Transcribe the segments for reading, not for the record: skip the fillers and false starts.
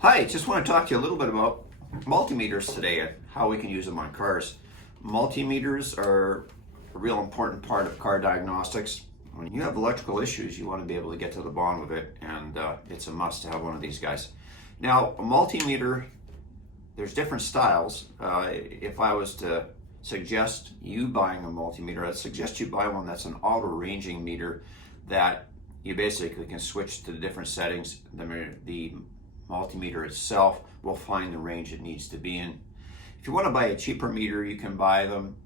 Hi, just want to talk to you a little bit about multimeters today and how we can use them on cars. Multimeters are a real important part of car diagnostics. When you have electrical issues, you want to be able to get to the bottom of it, and it's a must to have one of these guys. Now, a multimeter, there's different styles. If I was to suggest you buying a multimeter, I'd suggest you buy one that's an auto-ranging meter that you basically can switch to the different settings. The multimeter itself will find the range it needs to be in. If you want to buy a cheaper meter, you can buy them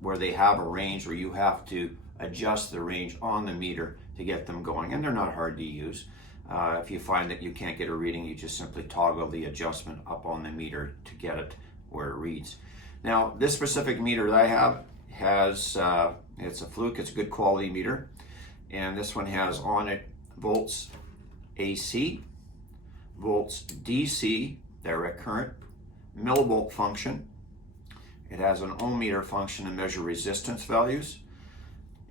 where they have a range where you have to adjust the range on the meter to get them going, and they're not hard to use. If you find that you can't get a reading, you just simply toggle the adjustment up on the meter to get it where it reads. Now, this specific meter that I have has, it's a Fluke, it's a good quality meter, and this one has on it volts AC, volts DC, direct current, millivolt function. It has an ohm meter function to measure resistance values.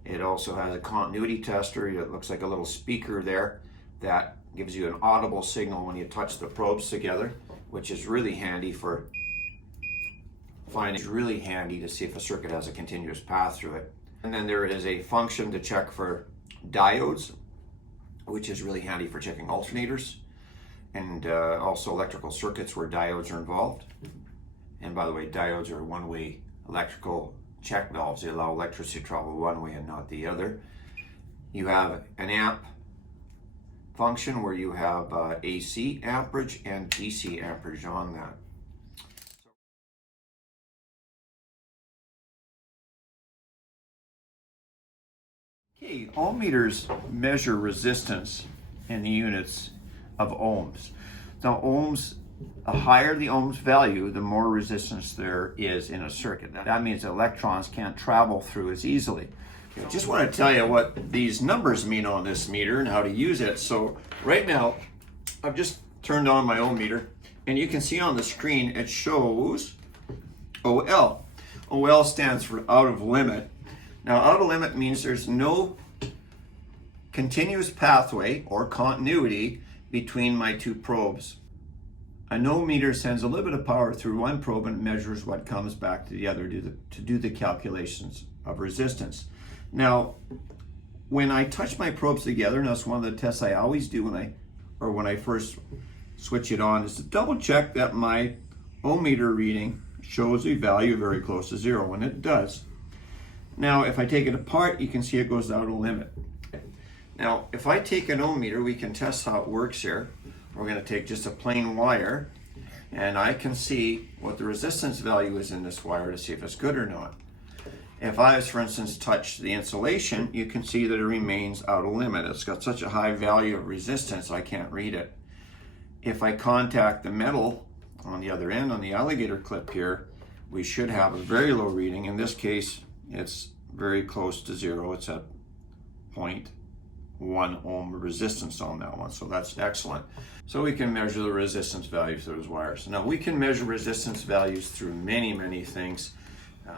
It also has a continuity tester. It looks like a little speaker there that gives you an audible signal when you touch the probes together, which is really handy for finding. It's really handy to see if a circuit has a continuous path through it. And then there is a function to check for diodes, which is really handy for checking alternators, and also electrical circuits where diodes are involved. And by the way, diodes are one-way electrical check valves. They allow electricity to travel one way and not the other. You have an amp function where you have AC amperage and DC amperage on that. Okay, ohm meters measure resistance in the units of ohms. Now, ohms, the higher the ohms value, the more resistance there is in a circuit. That means electrons can't travel through as easily. I just want to tell you what these numbers mean on this meter and how to use it. So right now, I've just turned on my ohm meter, and you can see on the screen it shows OL. OL stands for out of limit. Now, out of limit means there's no continuous pathway or continuity between my two probes. A no meter sends a little bit of power through one probe and measures what comes back to the other to do the calculations of resistance. Now, when I touch my probes together, and that's one of the tests I always do when I first switch it on, is to double check that my ohm meter reading shows a value very close to zero, and it does. Now, if I take it apart, you can see it goes out of limit. Now, if I take an ohm meter, we can test how it works here. We're going to take just a plain wire, and I can see what the resistance value is in this wire to see if it's good or not. If I, for instance, touch the insulation, you can see that it remains out of limit. It's got such a high value of resistance, I can't read it. If I contact the metal on the other end, on the alligator clip here, we should have a very low reading. In this case, it's very close to zero. It's at 0.1 ohm resistance on that one, so that's excellent. So we can measure the resistance values through those wires. Now, we can measure resistance values through many things.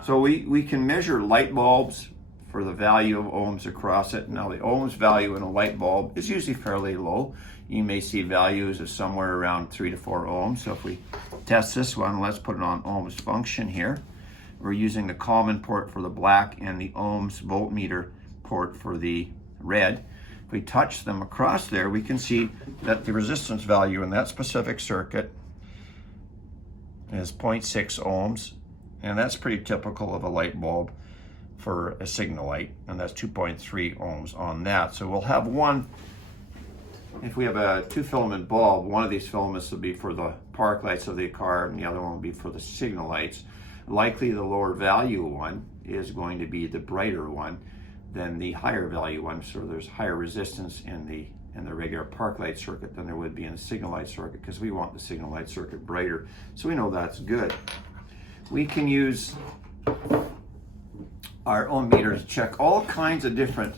So we can measure light bulbs for the value of ohms across it. Now, the ohms value in a light bulb is usually fairly low. You may see values of somewhere around 3 to 4 ohms. So if we test this one, let's put it on ohms function here. We're using the common port for the black and the ohms voltmeter port for the red. If we touch them across there, we can see that the resistance value in that specific circuit is 0.6 ohms, and that's pretty typical of a light bulb for a signal light, and that's 2.3 ohms on that. So we'll have one, if we have a 2-filament bulb, one of these filaments will be for the park lights of the car, and the other one will be for the signal lights. Likely the lower value one is going to be the brighter one than the higher value one. So there's higher resistance in the regular park light circuit than there would be in the signal light circuit, because we want the signal light circuit brighter. So we know that's good. We can use our ohm meter to check all kinds of different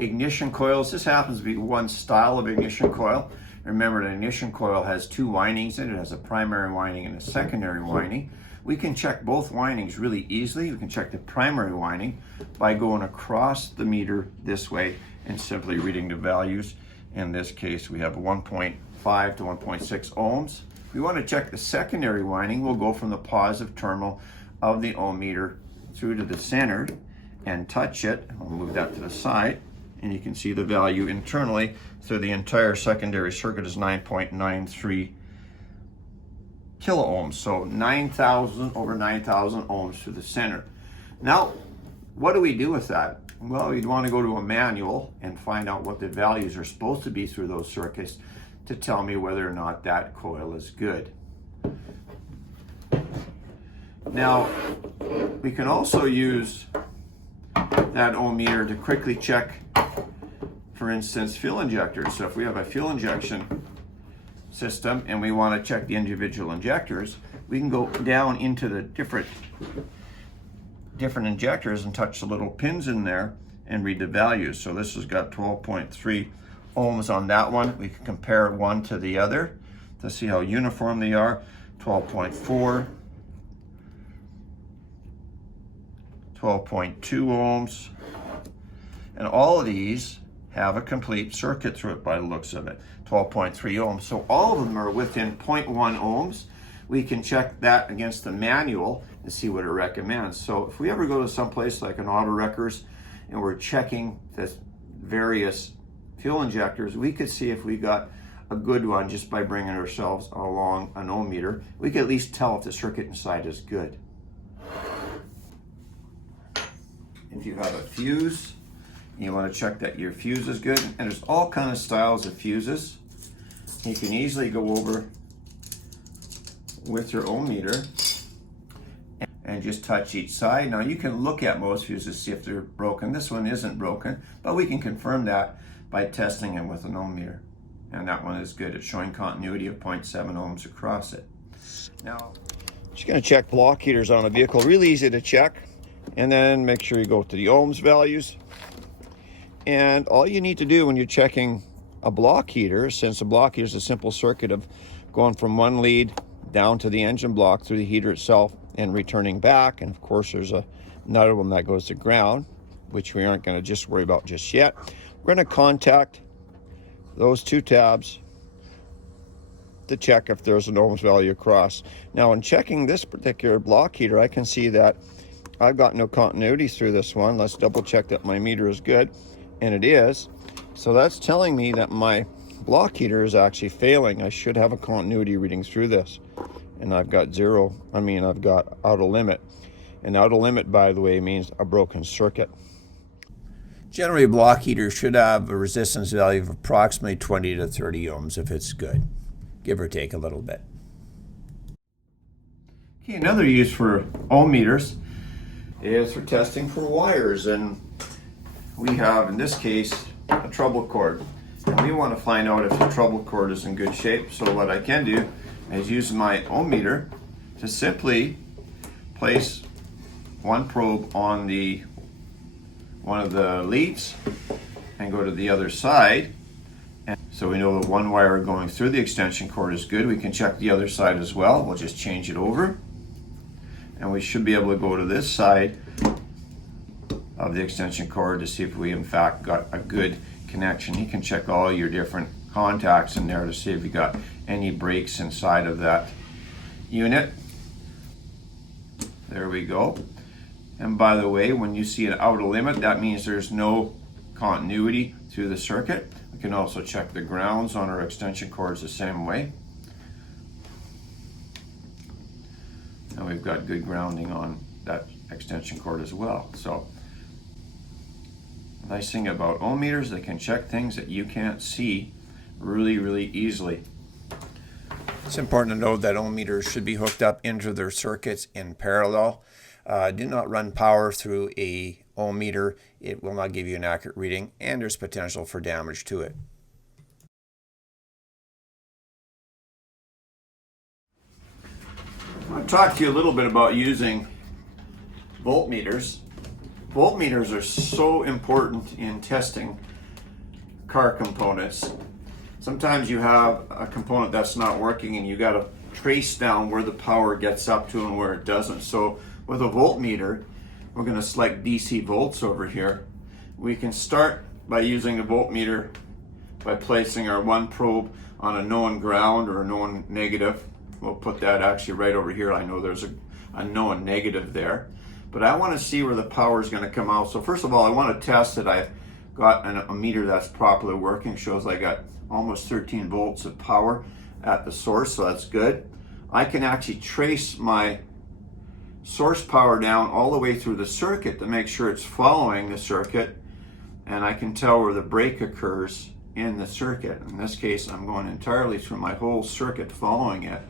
ignition coils. This happens to be one style of ignition coil. Remember, an ignition coil has 2 windings in it. It has a primary winding and a secondary winding. We can check both windings really easily. We can check the primary winding by going across the meter this way and simply reading the values. In this case, we have 1.1 1.5 to 1.6 ohms. If we want to check the secondary winding, we'll go from the positive terminal of the ohm meter through to the center and touch it. I'll move that to the side, and you can see the value internally through the entire secondary circuit is 9.93 kilo ohms. So 9,000 over 9,000 ohms through the center. Now, what do we do with that? Well, you'd want to go to a manual and find out what the values are supposed to be through those circuits to tell me whether or not that coil is good. Now, we can also use that ohm meter to quickly check, for instance, fuel injectors. So if we have a fuel injection system and we want to check the individual injectors, we can go down into the different injectors and touch the little pins in there and read the values. So this has got 12.3 ohms on that one. We can compare one to the other to see how uniform they are. 12.4, 12.2 ohms, and all of these have a complete circuit through it by the looks of it. 12.3 ohms, so all of them are within 0.1 ohms. We can check that against the manual and see what it recommends. So if we ever go to some place like an auto wreckers and we're checking the various fuel injectors, we could see if we got a good one just by bringing ourselves along an ohm meter. We could at least tell if the circuit inside is good. If you have a fuse, you want to check that your fuse is good, and there's all kind of styles of fuses. You can easily go over with your ohm meter and just touch each side. Now you can look at most fuses, see if they're broken. This one isn't broken, but we can confirm that by testing it with an ohm meter. And that one is good. It's showing continuity of 0.7 ohms across it. Now, just going to check block heaters on a vehicle. Really easy to check. And then make sure you go to the ohms values. And all you need to do when you're checking a block heater, since a block heater is a simple circuit of going from one lead down to the engine block through the heater itself and returning back. And of course, there's another one that goes to ground, which we aren't going to just worry about just yet. We're going to contact those two tabs to check if there's an ohms value across. Now, in checking this particular block heater, I can see that I've got no continuity through this one. Let's double check that my meter is good, and it is. So that's telling me that my block heater is actually failing. I should have a continuity reading through this, and I've got I've got out of limit. And out of limit, by the way, means a broken circuit. Generally, a block heater should have a resistance value of approximately 20 to 30 ohms if it's good, give or take a little bit. Okay, another use for ohm meters is for testing for wires, and we have in this case a trouble cord, and we want to find out if the trouble cord is in good shape. So what I can do is use my ohm meter to simply place one probe on one of the leads and go to the other side, and so we know the one wire going through the extension cord is good. We can check the other side as well. We'll just change it over, and we should be able to go to this side of the extension cord to see if we in fact got a good connection. You can check all your different contacts in there to see if you got any breaks inside of that unit. There we go. And by the way, when you see an out of limit, that means there's no continuity through the circuit. We can also check the grounds on our extension cords the same way. And we've got good grounding on that extension cord as well. So, the nice thing about ohm meters, they can check things that you can't see really easily. It's important to note that ohm meters should be hooked up into their circuits in parallel. Do not run power through a ohm meter. It will not give you an accurate reading, and there's potential for damage to it. I want to talk to you a little bit about using voltmeters. Voltmeters are so important in testing car components. Sometimes you have a component that's not working and you got to trace down where the power gets up to and where it doesn't. So with a voltmeter, we're going to select DC volts over here. We can start by using the voltmeter by placing our one probe on a known ground or a known negative. We'll put that actually right over here. I know there's a known negative there, but I want to see where the power is going to come out. So first of all, I want to test that I've got a meter that's properly working. Shows I got almost 13 volts of power at the source, so that's good. I can actually trace my source power down all the way through the circuit to make sure it's following the circuit, and I can tell where the break occurs in the circuit. In this case, I'm going entirely through my whole circuit following it,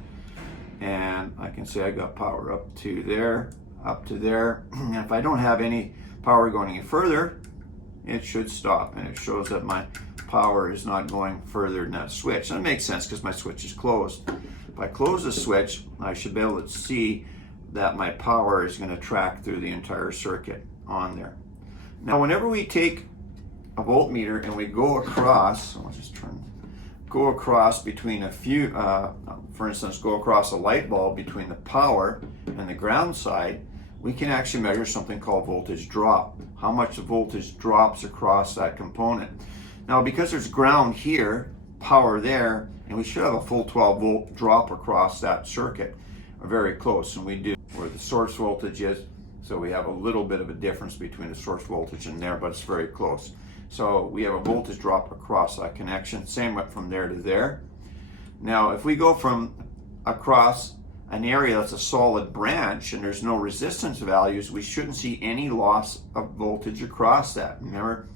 and I can say I got power up to there, up to there. And if I don't have any power going any further, it should stop, and it shows that my power is not going further than that switch. And it makes sense because my switch is closed. If I close the switch, I should be able to see that my power is going to track through the entire circuit on there. Now, whenever we take a voltmeter and we go across, so I'll just go across between a few, for instance, go across a light bulb between the power and the ground side, we can actually measure something called voltage drop, how much the voltage drops across that component. Now, because there's ground here, power there, and we should have a full 12 volt drop across that circuit, very close, and we do where the source voltage is, so we have a little bit of a difference between the source voltage and there, but it's very close. So we have a voltage drop across that connection, same from there to there. Now, if we go from across an area that's a solid branch and there's no resistance values, we shouldn't see any loss of voltage across that. Remember,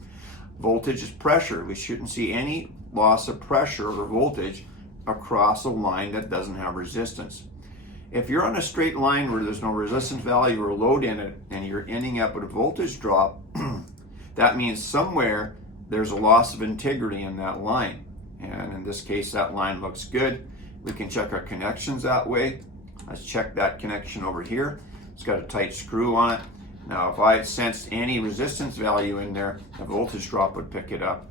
voltage is pressure. We shouldn't see any loss of pressure or voltage across a line that doesn't have resistance. If you're on a straight line where there's no resistance value or load in it and you're ending up with a voltage drop, that means somewhere there's a loss of integrity in that line. And in this case, that line looks good. We can check our connections that way. Let's check that connection over here. It's got a tight screw on it. Now, if I sensed any resistance value in there, the voltage drop would pick it up.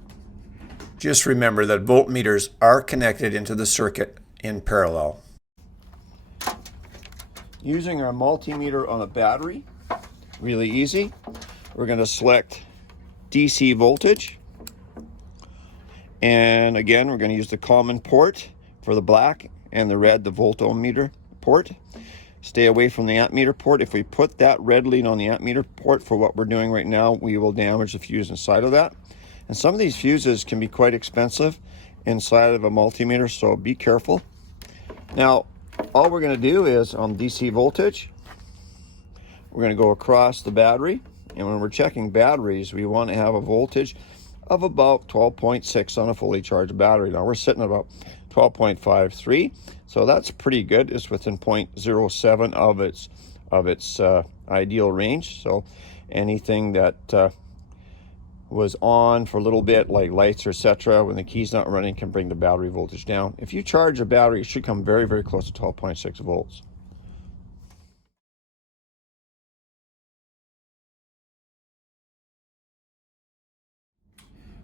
Just remember that voltmeters are connected into the circuit in parallel. Using our multimeter on a battery, really easy. We're going to select DC voltage. And again, we're going to use the common port for the black and the red, the voltometer port. Stay away from the ammeter port. If we put that red lead on the ammeter port for what we're doing right now, we will damage the fuse inside of that. And some of these fuses can be quite expensive inside of a multimeter, so be careful. Now, all we're going to do is on DC voltage, we're going to go across the battery. And when we're checking batteries, we want to have a voltage of about 12.6 on a fully charged battery. Now we're sitting at about 12.53, so that's pretty good. It's within 0.07 of its ideal range. So anything that was on for a little bit, like lights or etc., when the key's not running, can bring the battery voltage down. If you charge a battery, it should come very, very close to 12.6 volts.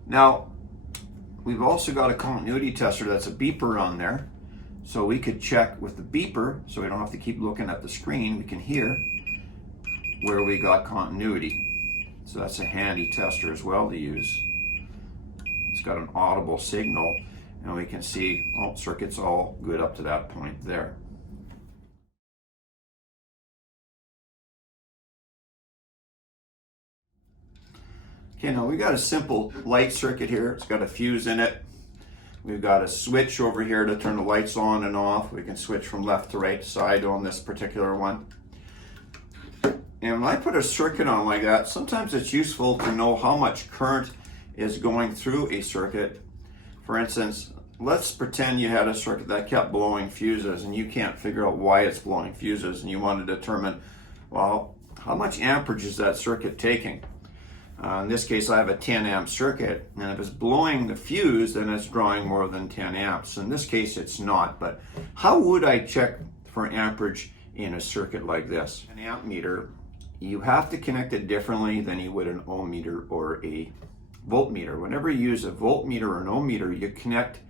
Now, we've also got a continuity tester that's a beeper on there. So we could check with the beeper, so we don't have to keep looking at the screen. We can hear where we got continuity. So that's a handy tester as well to use. It's got an audible signal, and we can see, oh, circuit's all good up to that point there. Okay, now we've got a simple light circuit here. It's got a fuse in it. We've got a switch over here to turn the lights on and off. We can switch from left to right side on this particular one. And when I put a circuit on like that, sometimes it's useful to know how much current is going through a circuit. For instance, let's pretend you had a circuit that kept blowing fuses and you can't figure out why it's blowing fuses, and you want to determine, well, how much amperage is that circuit taking? In this case, I have a 10 amp circuit, and if it's blowing the fuse, then it's drawing more than 10 amps. In this case, it's not, but how would I check for amperage in a circuit like this? An amp meter, you have to connect it differently than you would an ohm meter or a voltmeter. Whenever you use a voltmeter or an ohm meter, you connect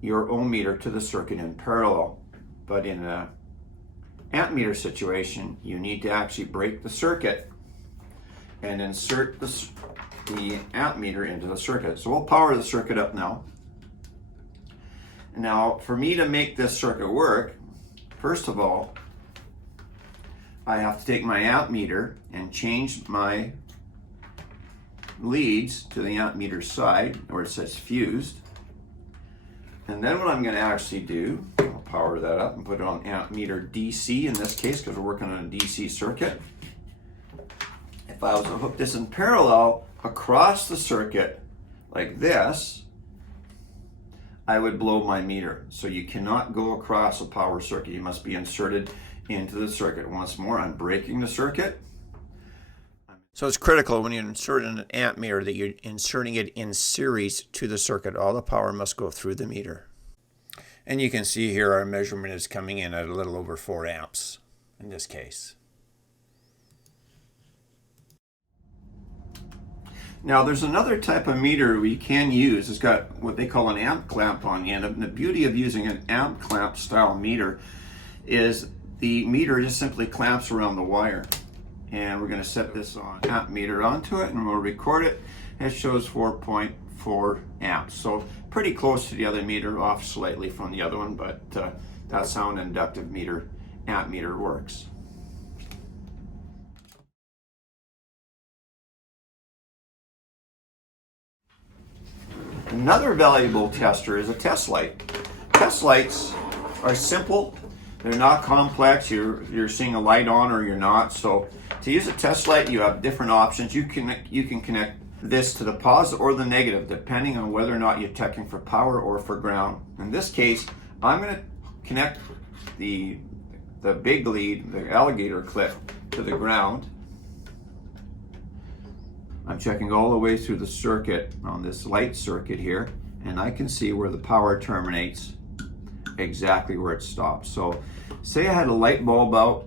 your ohm meter to the circuit in parallel. But in an amp meter situation, you need to actually break the circuit and insert the amp meter into the circuit. So we'll power the circuit up now. Now, for me to make this circuit work, first of all, I have to take my amp meter and change my leads to the amp meter side where it says fused. And then what I'm going to actually do, I'll power that up and put it on amp meter DC in this case because we're working on a DC circuit. If I was to hook this in parallel across the circuit like this, I would blow my meter. So you cannot go across a power circuit. You must be inserted into the circuit. Once more, I'm breaking the circuit. So it's critical when you insert an amp meter that you're inserting it in series to the circuit. All the power must go through the meter. And you can see here our measurement is coming in at a little over 4 amps in this case. Now there's another type of meter we can use. It's got what they call an amp clamp on the end. And the beauty of using an amp clamp style meter is the meter just simply clamps around the wire. And we're going to set this on amp meter onto it and we'll record it. It shows 4.4 amps. So pretty close to the other meter, off slightly from the other one, but that's how an inductive meter, amp meter works. Another valuable tester is a test light. Test lights are simple. They're not complex. You're seeing a light on or you're not. So to use a test light, you have different options. You can connect this to the positive or the negative, depending on whether or not you're checking for power or for ground. In this case, I'm going to connect the big lead, the alligator clip, to the ground. I'm checking all the way through the circuit on this light circuit here, and I can see where the power terminates, exactly where it stops. So say I had a light bulb out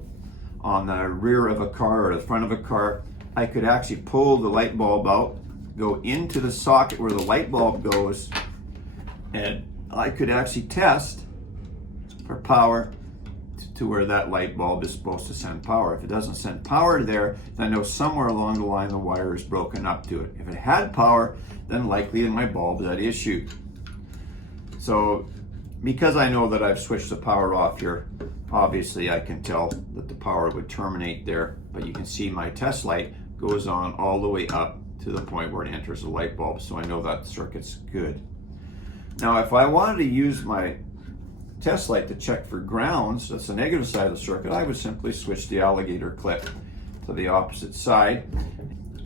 on the rear of a car or the front of a car, I could actually pull the light bulb out, go into the socket where the light bulb goes, and I could actually test for power to where that light bulb is supposed to send power. If it doesn't send power there, then I know somewhere along the line the wire is broken up to it. If it had power, then likely my bulb is at issue. So because I know that I've switched the power off here, obviously I can tell that the power would terminate there, but you can see my test light goes on all the way up to the point where it enters the light bulb, so I know that circuit's good. Now if I wanted to use my test light to check for grounds, that's the negative side of the circuit, I would simply switch the alligator clip to the opposite side,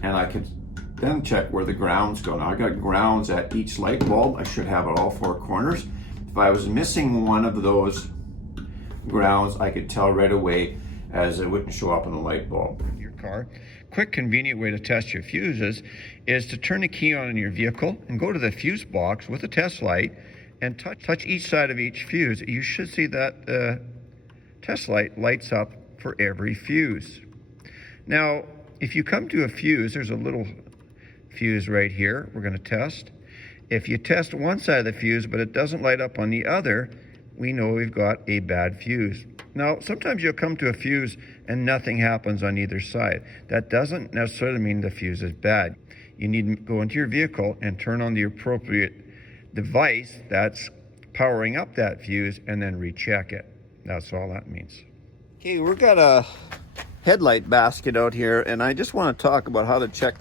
and I could then check where the grounds go. Now I got grounds at each light bulb. I should have it all 4 corners. If I was missing one of those grounds, I could tell right away as it wouldn't show up on the light bulb. Your car. Quick, convenient way to test your fuses is to turn the key on in your vehicle and go to the fuse box with a test light and touch each side of each fuse. You should see that test light lights up for every fuse. Now, if you come to a fuse, there's a little fuse right here we're going to test. If you test one side of the fuse but it doesn't light up on the other, we know we've got a bad fuse. Now, sometimes you'll come to a fuse and nothing happens on either side. That doesn't necessarily mean the fuse is bad. You need to go into your vehicle and turn on the appropriate device that's powering up that fuse and then recheck it. That's all that means. Okay, we've got a headlight basket out here, and I just want to talk about how to check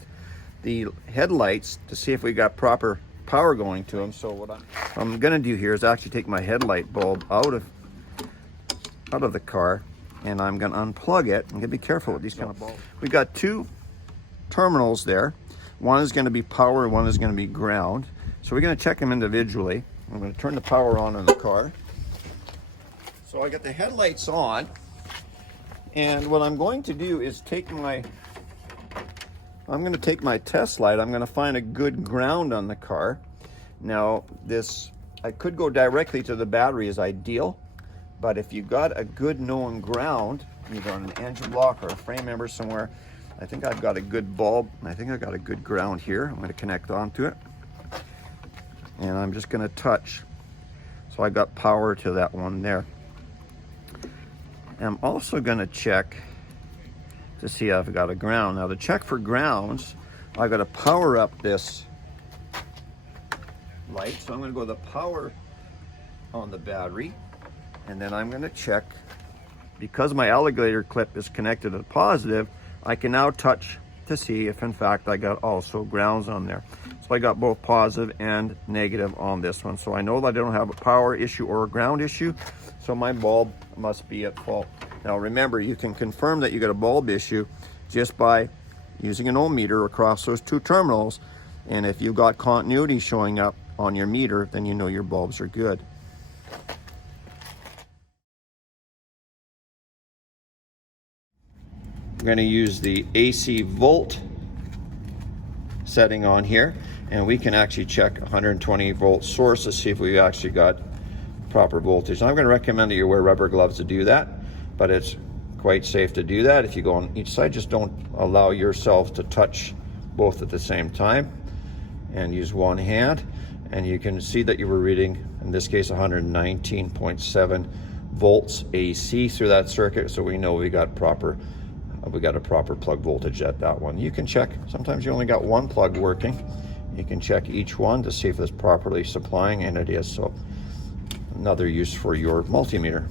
the headlights to see if we got proper power going to them. So what I'm going to do here is actually take my headlight bulb out of the car, and I'm going to unplug it. I'm going to be careful with these kind of bulbs. We've got 2 terminals there. One is going to be power, one is going to be ground. So we're going to check them individually. I'm going to turn the power on in the car. So I got the headlights on, and what I'm going to do is take my test light. I'm going to find a good ground on the car. Now I could go directly to the battery is ideal, but if you got a good known ground, either on an engine block or a frame member somewhere, I think I've got a good bulb. I think I've got a good ground here. I'm going to connect onto it. And I'm just going to touch. So I got power to that one there. And I'm also going to check to see if I've got a ground. Now to check for grounds, I've got to power up this light. So I'm going to go to the power on the battery, and then I'm going to check. Because my alligator clip is connected to positive, I can now touch to see if in fact I got also grounds on there. So I got both positive and negative on this one. So I know that I don't have a power issue or a ground issue, so my bulb must be at fault. Now remember, you can confirm that you got a bulb issue just by using an ohm meter across those two terminals, and if you've got continuity showing up on your meter, then you know your bulbs are good. We're going to use the AC volt setting on here, and we can actually check 120 volt source to see if we've actually got proper voltage. Now, I'm going to recommend that you wear rubber gloves to do that, but it's quite safe to do that. If you go on each side, just don't allow yourself to touch both at the same time, and use one hand, and you can see that you were reading, in this case, 119.7 volts AC through that circuit, so we know we got a proper plug voltage at that one. You can check, sometimes you only got one plug working. You can check each one to see if it's properly supplying, and it is. So another use for your multimeter.